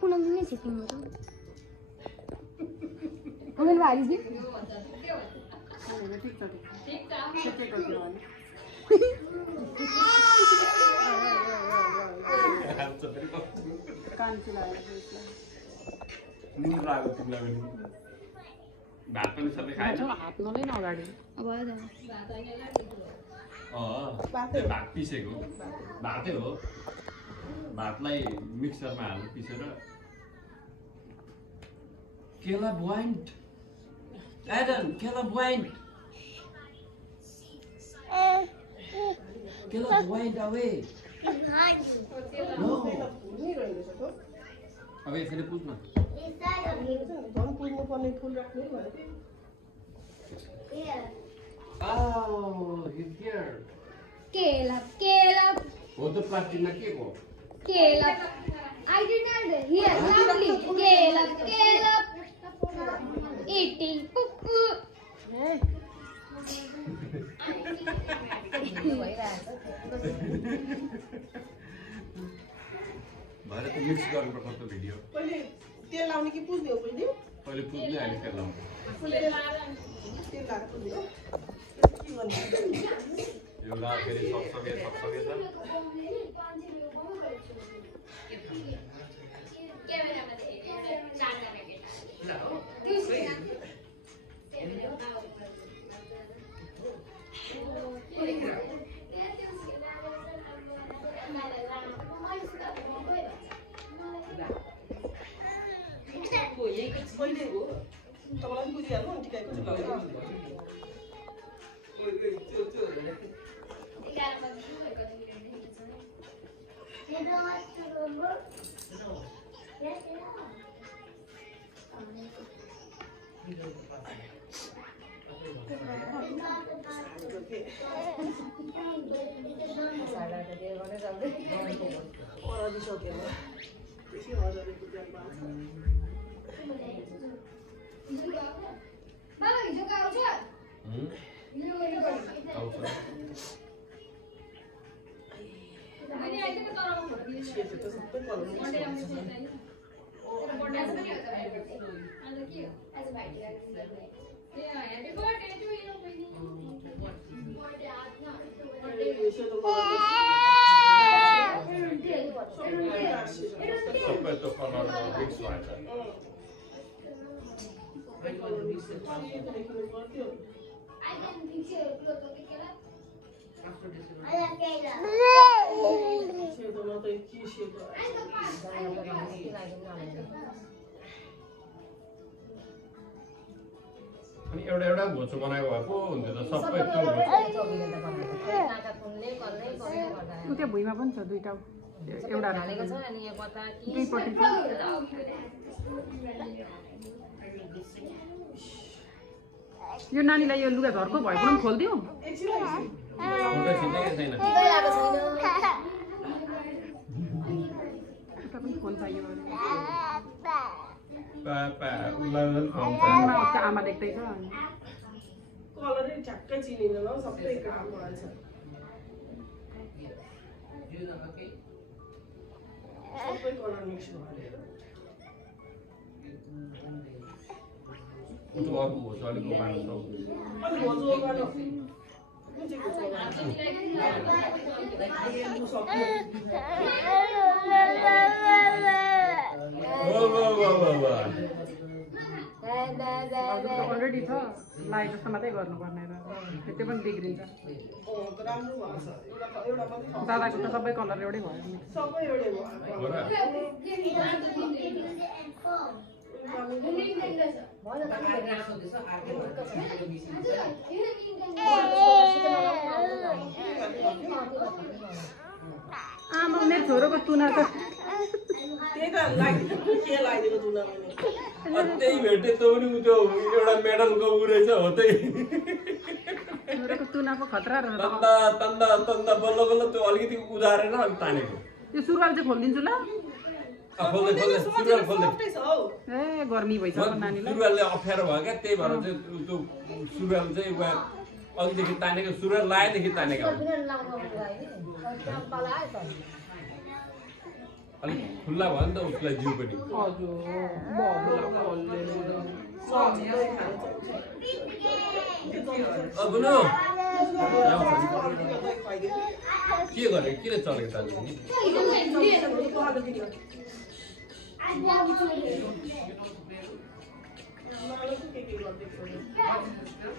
पूनम ने सिक्नु हो होइन भारी जी ठीक छ के गर्नु अनि कान चिलायो नुन लाग्यो तिमीलाई पनि भात पनि सबै खाएन हात नलै न अगाडि भयो त भात पिसेको भातै हो भातलाई मिक्सरमा हालेर पिसेर केला ब्वाइन्ट एडन केला ब्वाइन्ट केला ब्वाइन्ट अवे नो अब यसरी पुछ न धन पुग्नु पर्ने फुल राख्नु भनेको Oh, he's here. केला हो त प्लास्टिकमा के हो केला I did not here lovely केला eating cuckoo भरे त मिक्स गर्नुपर्छ त भिडियो पहिले तेल लाउने कि पुज्ने हो पहिले पहिले पुज्ने अहिले तेल लाउनु तेल लाग्छ नि हो के भन्नु एउटा फेरि सक्सके छ क्यामेरामा देखेँ चारजना केटा पहिले हो तपाईँलाई पनि बुझिहाल्नु नि टिकाइको चाहिँ लगाएर अनि एउटा एउटा घोचो बनाएको भए पो हुन्थ्यो त सबै त्यो भुइँमा पनि छ दुईटा एउटा हालेको छ अनि यो कता के दुईपट्टि छ यो नानीलाई यो लुगा झर्को भएको पनि खोल्दियो फोन चाहियो आमा देख्दैछ कलरै झ्याक्कै चिनिन ल सबै काम भएछ सबै कलर मिक्स भएर उतो अर्को घोचो अलिक उमाल्नु सक्छ अनि घोचो उमाल्नु कुन चाहिँ घोचो अलरेडी छ लाइ जस्तो मात्रै गर्नुपर्ने र त्यो पनि बिग्रिन्छ दादाको त सबै कलर एउटै भयो सबै एउटै भयो आमा मेरो छोरोको तुनाको त्यही त लाग्यो के लाग्यो तुना मैले त्यही भेटे त पनि त्यो एउटा मेडलको उ रहेछ हो त्यही छोरोको तुनाको खतरा रहेछ तन्दा तन्दा तन्दा बल्ल बल्ल त्यो अलिकति उदारेर अनि तानेको यो सुरुवाल चाहिँ खोलिदिन्छु ल खोल्दै खोल्दै सुरुवाल खोल्दै ए गर्मी भइसक्यो नानीलाई सुरुवालले अप्ठ्यारो भयो क्या त्यही भएर चाहिँ त्यो सुरुवाल चाहिँ अघिदेखि तानेको सुरुवाल लगाएदेखि तानेको अलिक खुल्ला भयो नि त उसलाई जिउ पनि हजुर बबुला बल्ले बुनु के गरे किन चलेको त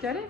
के अरे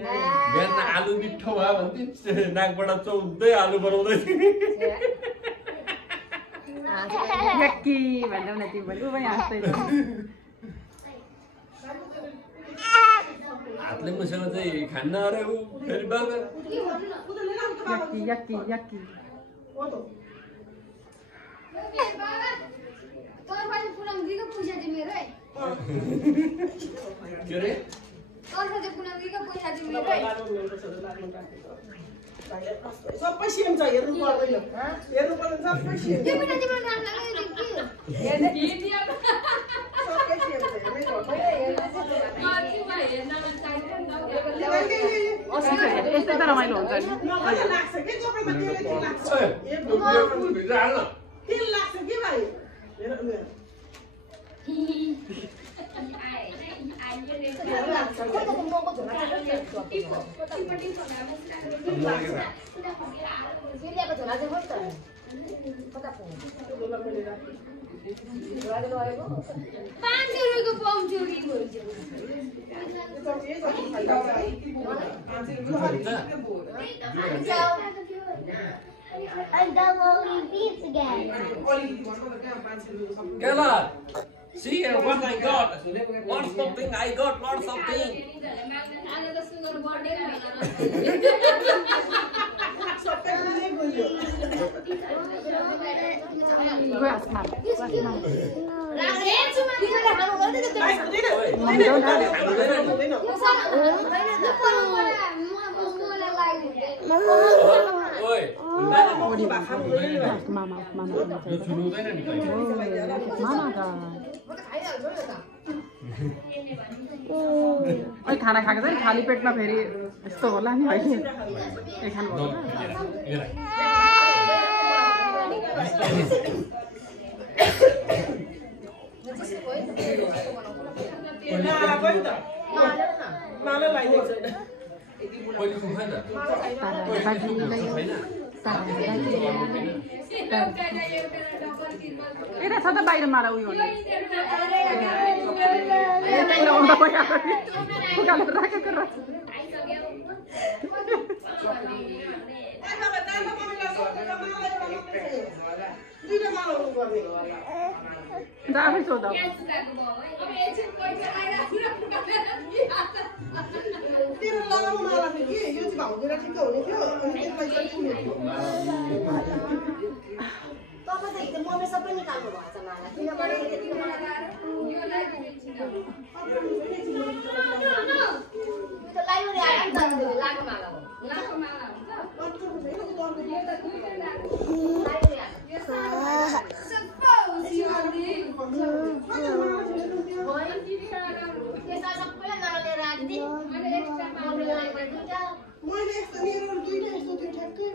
बिहान आलु मिठो भयो भन्थे नाकबाट चौधै आलु बनाउँदै यक्की भन्दा न तिमी पनि उ पनि हाँस्दै हातले मुसेर चाहिँ खान्न अरे ऊ फेरि बाबा यक्की यक्की यक्की के अरे सबै सेम छ हेर्नु पर्दैन हेर्नु पर्दैन सबै सेम सबै सेम यस्तै त रमाइलो हुन्छ नि मलाई लाग्छ के तपाईँ त त्यसले के लाग्छ भित्र हाल्न के लाग्छ के भाइ हेर See what I got. Lots of things I got. Lots of things. खाना खाएको चाहिँ खाली पेटमा फेरि यस्तो होला नि होइन ए खानु यता छ त बाहिर माला उयो राखेको आफै सोध तेरो लगाउनु माला थियो कि यो चाहिँ भाउजूलाई ठिक्क हुने थियो अनि त्यो पैसा किन्यो तपाईँ त हिजो मम्मी सबै निकाल्नु भएछ माला किनभने लागु माला हो मैले यस्तो मेरो दुईटा यस्तो थियो ठ्याक्कै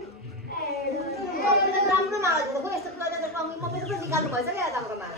राम्रो माला दिएको यस्तो मम्मी सबै निकाल्नु भएछ क्या तपाईँको माला